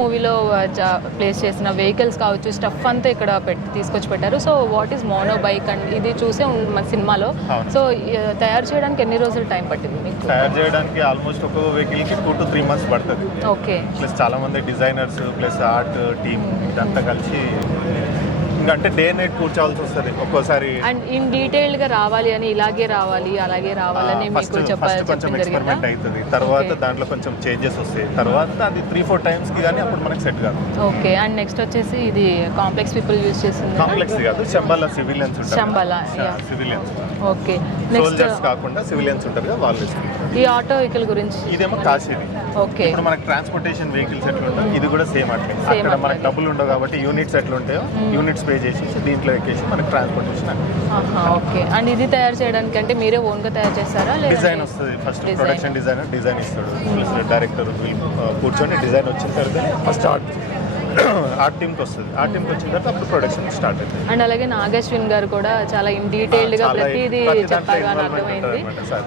మూవీలో ప్లేస్ చేసిన వెహికల్స్ కావచ్చు, స్టఫ్ అంతా ఇక్కడ తీసుకొచ్చి పెట్టారు. So what is mono bike and ఇది చూసే మన సినిమాలో. సో తయారు చేయడానికి ఎన్ని రోజులు టైం పట్టింది మీకు? తయారు చేయడానికి ఆల్మోస్ట్ ఒక వెహికల్కి 2 to 3 months పడుతుంది. ఓకే. ప్లస్ చాలా మంది డిజైనర్స్ ప్లస్ ఆర్ట్ టీమ్ ఇదంతా కలిసి అంటే డే నైట్ కూర్చోవాల్సి వస్తుంది ఒక్కోసారి. అండ్ ఇన్ డీటెయిల్ గా రావాలి అని ఇలాగే రావాలి అలాగే రావాలని మీకు కొంచెం ఎక్స్పెరిమెంట్ అవుతుంది. తర్వాత దాంట్లో కొంచెం చేంజెస్ వస్తాయి. తర్వాత అది 3-4 times కి కానీ అప్పుడు మనకి సెట్ కాదు. ఓకే. అండ్ నెక్స్ట్ వచ్చేసి ఇది కాంప్లెక్స్ పీపుల్ యూజ్ చేసింది. కాంప్లెక్స్ కాదు, శంబాలా సివిలియన్స్ ఉంటారు. శంబాలా సివిలియన్స్. ఓకే. సోల్జర్స్ కాకుండా సివిలియన్స్ ఉంటారు కదా వాళ్ళు. ఈ ఆటో వెహికల్ గురించి ఇదేమో కాశీది. ఓకే. ఇప్పుడు మనకి ట్రాన్స్పోర్టేషన్ వెహికల్స్ ఎట్లా ఉంటాయి ఇది కూడా సేమ్ అట్లే. అక్కడ మనకి డబ్బులు ఉండవు కాబట్టి యూనిట్స్ ఎట్లా ఉంటాయో యూనిట్స్ పే చేసి దీంట్లో ఎక్కేసి మనకి ట్రాన్స్పోర్టేషన్. ఓకే. అండ్ ఇది తయారు చేయడానికి అంటే మీరే ఓన్ గా తయారు చేస్తారా? డిజైన్ వస్తుంది ఫస్ట్. ప్రొడక్షన్ డిజైనర్ డిజైన్ ఇస్తాడు. డైరెక్టర్ కూర్చొని డిజైన్ వచ్చిన తర్వాత ఫస్ట్ ఆర్ట్ టీమ్కి వస్తుంది. ఆర్ట్ టీమ్కి వచ్చిన తర్వాత అప్పుడు ప్రొడక్షన్ స్టార్ట్ అవుతుంది. అండ్ అలాగే నాగేశ్విన్ గారు కూడా చాలా ఇన్ డీటెయిల్డ్ గా ప్రతిదీ చెప్పారు అని అర్థమైంది.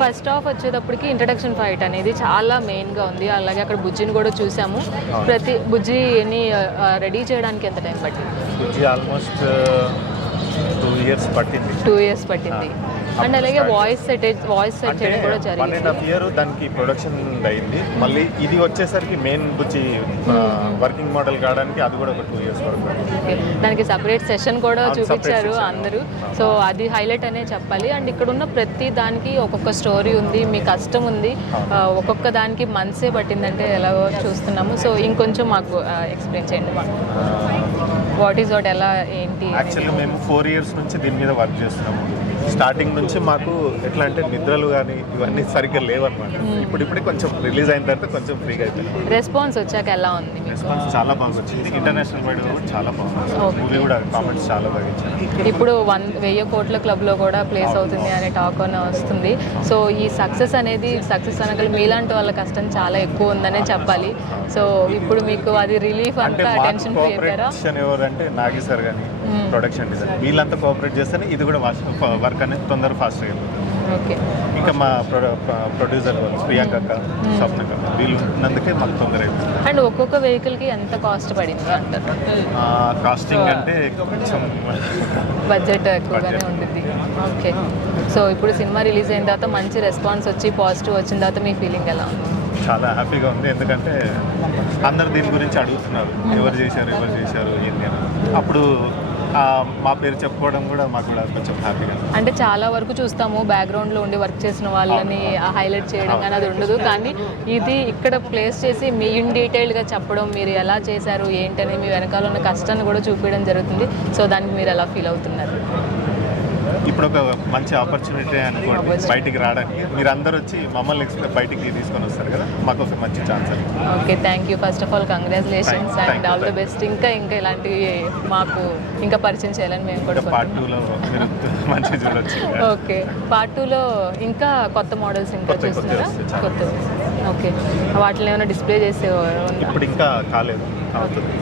ఫస్ట్ హాఫ్ వచ్చేటప్పటికి ఇంట్రడక్షన్ ఫైట్ అనేది చాలా మెయిన్ గా ఉంది. అలాగే అక్కడ బుజ్జిని కూడా చూసాము. బుజ్జిని రెడీ చేయడానికి ఎంత టైం పట్టింది? బుజ్జి ఆల్మోస్ట్ 2 years పట్టింది. 2 years పట్టింది. అండ్ అలాగే వాయిస్ సెట్ చేయడం కూడా జరిగింది. 1.5 year దానికి ప్రొడక్షన్ అయింది. మళ్ళీ ఇది వచ్చేసరికి మెయిన్ బుజ్జి వర్కింగ్ మోడల్ కావడానికి అది కూడా ఒక 2 years వరకు. దానికి సపరేట్ సెషన్ కూడా చూపించారు అందరూ. సో అది హైలైట్ అనే చెప్పాలి. అండ్ ఇక్కడ ఉన్న ప్రతి దానికి ఒక్కొక్క స్టోరీ ఉంది, మీ కష్టం ఉంది. ఒక్కొక్క దానికి మనసే పట్టిందంటే ఎలాగో చూస్తున్నాము. సో ఇంకొంచెం మాకు ఎక్స్ప్లెయిన్ చేయండి. వాట్ ఈస్ వాట్ ఎలా ఏంటి? యాక్చువల్లీ మేము 4 years నుంచి దీని మీద వర్క్ చేస్తున్నాము. స్టార్టింగ్ నుంచి మాకు ఎట్లా అంటే నిద్రలు కానీ ఇవన్నీ సరిగ్గా లేవన్నమాట. ఇప్పుడిప్పుడే కొంచెం రిలీజ్ అయిన తర్వాత కొంచెం ఫ్రీగా అయిపోయింది. రెస్పాన్స్ వచ్చాక ఎలా ఉంది? రెస్పాన్స్ చాలా బాగా వచ్చింది. ఇంటర్నేషనల్ వైడ్ కూడా చాలా బాగుంది. మూవీ కూడా కామెంట్స్ చాలా బాగా ఇచ్చారు. ఇప్పుడు 1000 కోట్ల క్లబ్లో కూడా ప్లేస్ అవుతుంది అనే టాక్ అనే వస్తుంది. సో ఈ సక్సెస్ అనగల మీలాంటి వాళ్ళ కష్టం చాలా ఎక్కువ ఉందనే చెప్పాలి. సో ఇప్పుడు మీకు అది రిలీఫ్ అంతా టెన్షన్ ఫ్రీ అయిపోయారా? ఎవరంటే నాగి సార్ కానీ ప్రొడక్షన్ డిజైన్ వీళ్ళంతా కోఆపరేట్ చేస్తేనే ఇది కూడా వర్క్ అనేది తొందరగా ఫాస్ట్ అయిపోతుంది. ఓకే. ఇంకా మా ప్రొడ్యూసర్ ప్రియాంక అక్క, స్వప్నక వీళ్ళు ఉన్నందుకే మాకు తొందర అయిపోతుంది. అండ్ ఒక్కొక్క వెహికల్కి ఎంత కాస్ట్ పడింది అంటారు? కాస్టింగ్ అంటే కొంచెం బడ్జెట్ ఎక్కువగానే ఉంటుంది. ఓకే. సో ఇప్పుడు సినిమా రిలీజ్ అయిన తర్వాత మంచి రెస్పాన్స్ వచ్చి పాజిటివ్ వచ్చిన తర్వాత మీ ఫీలింగ్ ఎలా ఉంది? చాలా హ్యాపీగా ఉంది. ఎందుకంటే అందరు దీని గురించి అడుగుతున్నారు, ఎవరు చేశారు ఏంటి అని. అప్పుడు మా పేరు చెప్పుకోవడం కూడా మాకు కూడా కొంచెం హ్యాపీగా. అంటే చాలా వరకు చూస్తాము బ్యాక్గ్రౌండ్లో ఉండి వర్క్ చేసిన వాళ్ళని హైలైట్ చేయడం కానీ అది ఉండదు. కానీ ఇది ఇక్కడ ప్లేస్ చేసి మీ ఇన్ డీటెయిల్గా చెప్పడం, మీరు ఎలా చేశారు ఏంటని మీ వెనకాల ఉన్న కష్టాన్ని కూడా చూపించడం జరుగుతుంది. సో దానికి మీరు ఎలా ఫీల్ అవుతున్నారు? ఇప్పుడు ఒక మంచి ఆపర్చునిటీ అనుకోండి బయటికి రావడానికి. మీరు అందరూ వచ్చి మమ్మల్ని బయటికి తీసుకొని వస్తారు కదా, మాకు ఒక మంచి ఛాన్స్ అది. Okay. Thank you. First of all congratulations and all the best. ఇంకా ఇలాంటివి మాకు ఇంకా పరిచయం చేయాలని మేము కూడా Part 2లో మంచిగా చూడొచ్చు. ఓకే. Part 2లో ఇంకా కొత్త మోడల్స్ ఇంకా చూస్తున్నారా? కొత్త. ఓకే. వాటిని ఏమైనా డిస్ప్లే చేసేవారు? ఇప్పుడు ఇంకా కాలేదు, అవుతుంది.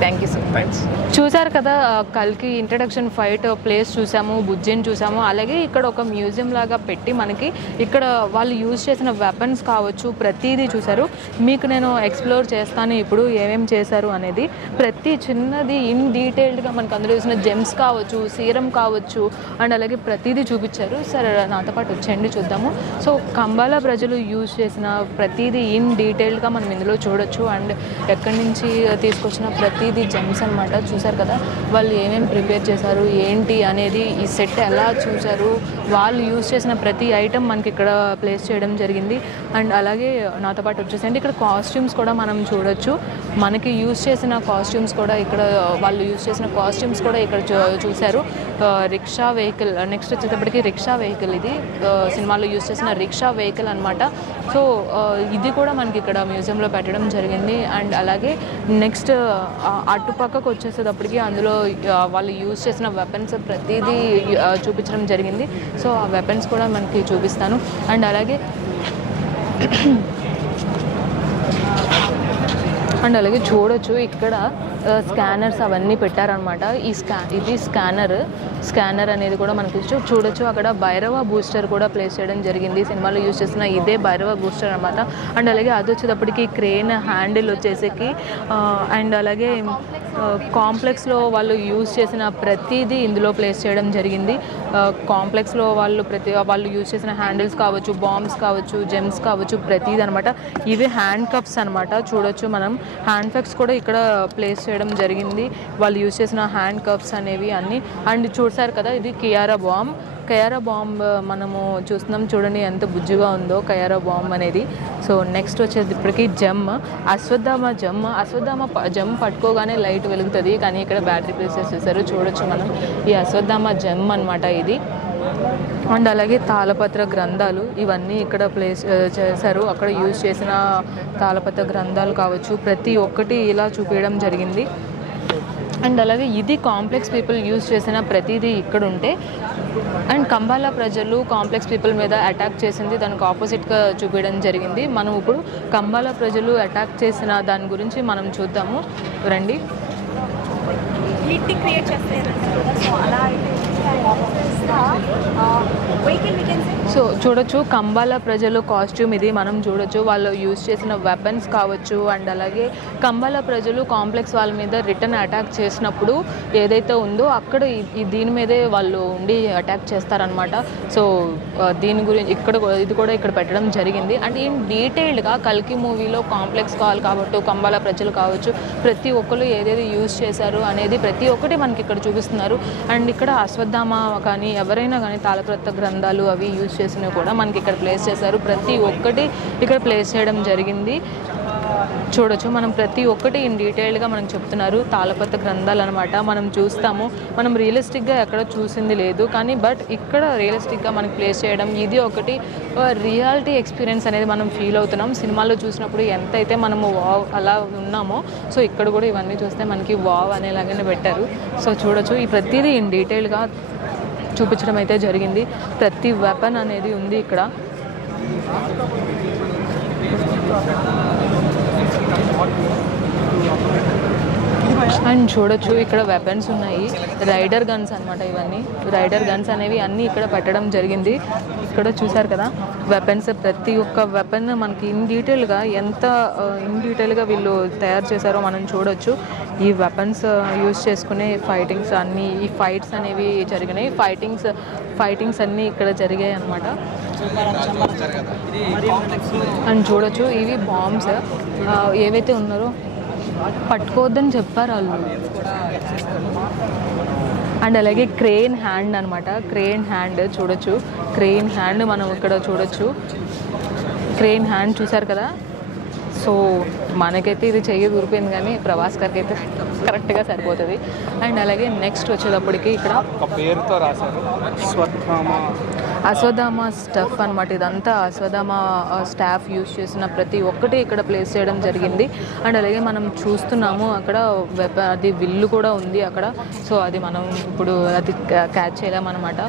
Thank you so much. చూసారు కదా కల్కి ఇంట్రడక్షన్ ఫైట్ ప్లేస్ చూసాము, బుజ్జిని చూసాము. అలాగే ఇక్కడ ఒక మ్యూజియం లాగా పెట్టి మనకి ఇక్కడ వాళ్ళు యూజ్ చేసిన వెపన్స్ కావచ్చు ప్రతిదీ చూసారు. మీకు నేను ఎక్స్ప్లోర్ చేస్తాను ఇప్పుడు ఏమేమి చేశారు అనేది. ప్రతి చిన్నది ఇన్ డీటెయిల్డ్గా మనకు అందులో చూసిన జెమ్స్ కావచ్చు, సీరం కావచ్చు అండ్ అలాగే ప్రతిదీ చూపించారు. సరే నాతో పాటు వచ్చేయండి చూద్దాము. సో కంబాలా ప్రజలు యూజ్ చేసిన ప్రతిదీ ఇన్ డీటెయిల్డ్గా మనం ఇందులో చూడొచ్చు. అండ్ ఎక్కడి నుంచి తీసుకొచ్చిన ప్రతిదీ జెమ్స్ అనమాట. చూసారు కదా వాళ్ళు ఏమేమి ప్రిపేర్ చేశారు ఏంటి అనేది, ఈ సెట్ ఎలా చూసారు, వాళ్ళు యూజ్ చేసిన ప్రతి ఐటమ్ మనకి ఇక్కడ ప్లేస్ చేయడం జరిగింది. అండ్ అలాగే నాతో పాటు వచ్చేసండి ఇక్కడ కాస్ట్యూమ్స్ కూడా మనం చూడొచ్చు. మనకి యూజ్ చేసిన కాస్ట్యూమ్స్ కూడా ఇక్కడ వాళ్ళు యూజ్ చేసిన కాస్ట్యూమ్స్ కూడా ఇక్కడ చూశారు. రిక్షా వెహికల్ నెక్స్ట్ వచ్చేటప్పటికి రిక్షా వెహికల్ ఇది సినిమాలో యూజ్ చేసిన రిక్షా వెహికల్ అనమాట. సో ఇది కూడా మనకి ఇక్కడ మ్యూజియంలో పెట్టడం జరిగింది. అండ్ అలాగే నెక్స్ట్ అటుపక్కకు వచ్చేసేటప్పటికి అందులో వాళ్ళు యూజ్ చేసిన వెపన్స్ ప్రతిదీ చూపించడం జరిగింది. సో ఆ వెపన్స్ కూడా మనకి చూపిస్తాను. అండ్ అలాగే చూడొచ్చు ఇక్కడ స్కానర్స్ అవన్నీ పెట్టారనమాట. ఇది స్కానర్. స్కానర్ అనేది కూడా మనకి చూడొచ్చు. అక్కడ భైరవ బూస్టర్ కూడా ప్లేస్ చేయడం జరిగింది. సినిమాలో యూజ్ చేసిన ఇదే భైరవ బూస్టర్ అనమాట. అండ్ అలాగే అది వచ్చేటప్పటికి క్రేన్ హ్యాండిల్ వచ్చేసరికి అండ్ అలాగే కాంప్లెక్స్లో వాళ్ళు యూజ్ చేసిన ప్రతిదీ ఇందులో ప్లేస్ చేయడం జరిగింది. కాంప్లెక్స్లో వాళ్ళు యూజ్ చేసిన హ్యాండిల్స్ కావచ్చు, బాంబ్స్ కావచ్చు, జెమ్స్ కావచ్చు, ప్రతిదీ అనమాట. ఇవి హ్యాండ్ కప్స్ అనమాట. చూడొచ్చు మనం హ్యాండ్ కప్స్ కూడా ఇక్కడ ప్లేస్ చేయడం జరిగింది. వాళ్ళు యూజ్ చేసిన హ్యాండ్ కప్స్ అనేవి అన్నీ. అండ్ చూసారు కదా, ఇది కయారా బాంబ్ మనము చూస్తున్నాం. చూడండి ఎంత బుజ్జిగా ఉందో కయారా బాంబ్ అనేది. సో నెక్స్ట్ వచ్చేది ఇప్పటికీ అశ్వత్థామ జమ్ పట్టుకోగానే లైట్ వెలుగుతుంది, కానీ ఇక్కడ బ్యాటరీ ప్లేసెస్ చేశారు. చూడొచ్చు మనం ఈ అశ్వత్థామ జమ్ అనమాట ఇది. అండ్ అలాగే తాళపత్ర గ్రంథాలు ఇవన్నీ ఇక్కడ ప్లేస్ చేశారు. అక్కడ యూజ్ చేసిన తాళపత్ర గ్రంథాలు కావచ్చు, ప్రతి ఒక్కటి ఇలా చూపించడం జరిగింది. అండ్ అలాగే ఇది కాంప్లెక్స్ పీపుల్ యూజ్ చేసిన ప్రతిదీ ఇక్కడ ఉంటే, అండ్ కంబాలా ప్రజలు కాంప్లెక్స్ పీపుల్ మీద అటాక్ చేసింది దానికి ఆపోజిట్గా చూపించడం జరిగింది. మనం ఇప్పుడు కంబాలా ప్రజలు అటాక్ చేసిన దాని గురించి మనం చూద్దాము రండి. క్రియేట్ చేస్తారు. సో చూడొచ్చు కంబాలా ప్రజలు కాస్ట్యూమ్ ఇది మనం చూడొచ్చు. వాళ్ళు యూజ్ చేసిన వెపన్స్ కావచ్చు, అండ్ అలాగే కంబాలా ప్రజలు కాంప్లెక్స్ వాళ్ళ మీద రిటర్న్ అటాక్ చేసినప్పుడు ఏదైతే ఉందో అక్కడ దీని మీదే వాళ్ళు ఉండి అటాక్ చేస్తారనమాట. సో దీని గురించి ఇది కూడా ఇక్కడ పెట్టడం జరిగింది. అండ్ ఇన్ డీటెయిల్డ్గా కల్కి మూవీలో కాంప్లెక్స్ కాబట్టి కంబాలా ప్రజలు కావచ్చు, ప్రతి ఒక్కరు ఏదేది యూజ్ చేశారు అనేది ప్రతి ఒక్కటి మనకి ఇక్కడ చూపిస్తున్నారు. అండ్ ఇక్కడ అశ్వత్థామ కానీ ఎవరైనా కానీ తాళపత్ర గ్రంథాలు అవి యూజ్ చేసినవి కూడా మనకి ఇక్కడ ప్లేస్ చేశారు. ప్రతి ఒక్కటి ఇక్కడ ప్లేస్ చేయడం జరిగింది. చూడొచ్చు మనం ప్రతి ఒక్కటి ఇన్ డీటెయిల్డ్గా మనకు చెప్తున్నారు. తాళపత్ర గ్రంథాలు అనమాట. మనం చూస్తాము, మనం రియలిస్టిక్గా ఎక్కడ చూసింది లేదు, కానీ బట్ ఇక్కడ రియలిస్టిక్గా మనకి ప్లేస్ చేయడం ఇది ఒకటి రియాలిటీ ఎక్స్పీరియన్స్ అనేది మనం ఫీల్ అవుతున్నాం. సినిమాలో చూసినప్పుడు ఎంతైతే మనము వావ్ అలా ఉన్నామో, సో ఇక్కడ కూడా ఇవన్నీ చూస్తే మనకి వావ్ అనేలాగానే పెట్టారు. సో చూడొచ్చు ఈ ప్రతిదీ ఇన్ డీటెయిల్గా చూపించడం అయితే జరిగింది. ప్రతి వెపన్ అనేది ఉంది ఇక్కడ. అండ్ చూడొచ్చు ఇక్కడ వెపన్స్ ఉన్నాయి, రైడర్ గన్స్ అనమాట. ఇవన్నీ రైడర్ గన్స్ అనేవి అన్నీ ఇక్కడ పెట్టడం జరిగింది. ఇక్కడ చూసారు కదా వెపన్స్, ప్రతి ఒక్క వెపన్ మనకి ఇన్ డీటెయిల్గా వీళ్ళు తయారు చేశారో మనం చూడొచ్చు. ఈ వెపన్స్ యూజ్ చేసుకునే ఫైటింగ్స్ అన్నీ, ఈ ఫైట్స్ అనేవి జరిగినాయి. ఫైటింగ్స్ అన్నీ ఇక్కడ జరిగాయి అన్నమాట. అండ్ చూడొచ్చు ఇవి బాంబ్స్ ఏవైతే ఉన్నారో పట్టుకోవద్దని చెప్పారు వాళ్ళు. అండ్ అలాగే క్రేన్ హ్యాండ్ అనమాట. క్రేన్ హ్యాండ్ చూడొచ్చు, క్రేన్ హ్యాండ్ మనం ఇక్కడ చూడొచ్చు. క్రేన్ హ్యాండ్ చూసారు కదా. సో మనకైతే ఇది చెయ్యి దూరిపోయింది, కానీ ప్రభాస్ గారికి అయితే కరెక్ట్గా సరిపోతుంది. అండ్ అలాగే నెక్స్ట్ వచ్చేటప్పటికి ఇక్కడ పేరుతో రాశారు అశ్వత్థామ స్టఫ్ అనమాట. ఇదంతా అశ్వత్థామ స్టాఫ్ యూజ్ చేసిన ప్రతి ఒక్కటి ఇక్కడ ప్లేస్ చేయడం జరిగింది. అండ్ అలాగే మనం చూస్తున్నాము అక్కడ అది విల్లు కూడా ఉంది అక్కడ. సో అది మనం ఇప్పుడు అది క్యాచ్ చేయలేమన్నమాట.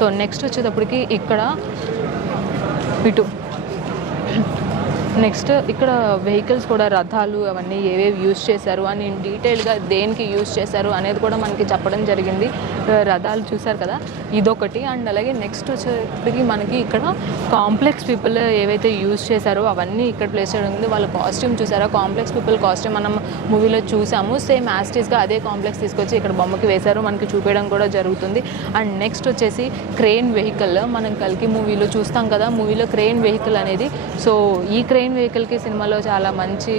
సో నెక్స్ట్ వచ్చేటప్పటికి ఇక్కడ నెక్స్ట్ ఇక్కడ వెహికల్స్ కూడా, రథాలు అవన్నీ ఏవేవి యూజ్ చేశారు అని డీటెయిల్గా దేనికి యూజ్ చేశారు అనేది కూడా మనకి చెప్పడం జరిగింది. రథాలు చూసారు కదా, ఇదొకటి. అండ్ అలాగే నెక్స్ట్ వచ్చేప్పటికి మనకి ఇక్కడ కాంప్లెక్స్ పీపుల్ ఏవైతే యూజ్ చేశారో అవన్నీ ఇక్కడ ప్లేస్ చేయడం ఉంది. వాళ్ళ కాస్ట్యూమ్ చూసారా, కాంప్లెక్స్ పీపుల్ కాస్ట్యూమ్ మనం మూవీలో చూసాము. సేమ్ యాస్టీస్గా అదే కాంప్లెక్స్ తీసుకొచ్చి ఇక్కడ బొమ్మకి వేశారు, మనకి చూపించడం కూడా జరుగుతుంది. అండ్ నెక్స్ట్ వచ్చేసి క్రేన్ వెహికల్, మనం కల్కి మూవీలో చూస్తాం కదా, మూవీలో క్రేన్ వెహికల్ అనేది. సో ఈ క్రేన్ వెహికల్కి సినిమాలో చాలా మంచి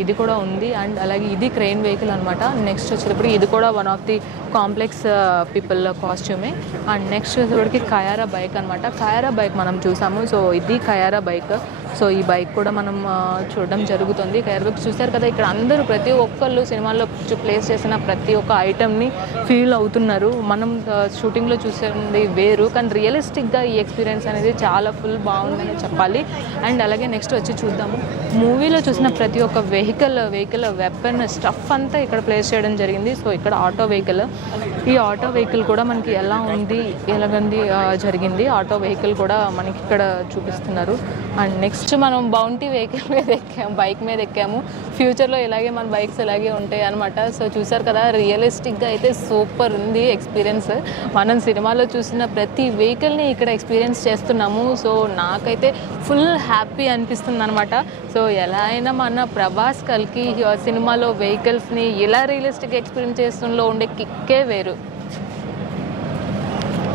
ఇది కూడా ఉంది. అండ్ అలాగే ఇది క్రేన్ వెహికల్ అనమాట. నెక్స్ట్ వచ్చేటప్పుడు ఇది కూడా one of the complex people కాస్ట్యూమే. అండ్ నెక్స్ట్ వచ్చేటప్పటికి కయారా బైక్ అనమాట. కయారా బైక్ మనం చూసాము. సో ఇది కయారా బైక్. సో ఈ బైక్ కూడా మనం చూడడం జరుగుతుంది. కయారా బైక్ చూసారు కదా, ఇక్కడ అందరూ ప్రతి ఒక్కళ్ళు సినిమాలో ప్లేస్ చేసిన ప్రతి ఒక్క ఐటమ్ని ఫీల్ అవుతున్నారు. మనం షూటింగ్లో చూసేది వేరు, కానీ రియలిస్టిక్గా ఈ ఎక్స్పీరియన్స్ అనేది చాలా ఫుల్ బాగుందని చెప్పాలి. అండ్ అలాగే నెక్స్ట్ వచ్చి చూద్దాము, మూవీలో చూసిన ప్రతి ఒక్క వెహికల్ వెపన్ స్టఫ్ అంతా ఇక్కడ ప్లేస్ చేయడం జరిగింది. సో ఇక్కడ ఆటో వెహికల్, ఈ ఆటో వెహికల్ కూడా మనకి ఎలాగంది జరిగింది. ఆటో వెహికల్ కూడా మనకి ఇక్కడ చూపిస్తున్నారు. అండ్ నెక్స్ట్ సో మనం బౌంటీ వెహికల్ మీద ఎక్కాము, బైక్ మీద ఎక్కాము. ఫ్యూచర్లో ఇలాగే మన బైక్స్ ఇలాగే ఉంటాయి అనమాట. సో చూసారు కదా, రియలిస్టిక్గా అయితే సూపర్ ఉంది ఎక్స్పీరియన్స్. మనం సినిమాలో చూసిన ప్రతి వెహికల్ని ఇక్కడ ఎక్స్పీరియన్స్ చేస్తున్నాము. సో నాకైతే ఫుల్ హ్యాపీ అనిపిస్తుంది అనమాట. సో ఎలా అయినా మన ప్రభాస్ కల్కి సినిమాలో వెహికల్స్ని ఇలా రియలిస్టిక్ ఎక్స్పీరియన్స్ చేస్తున్నలో ఉండే కిక్కే వేరు.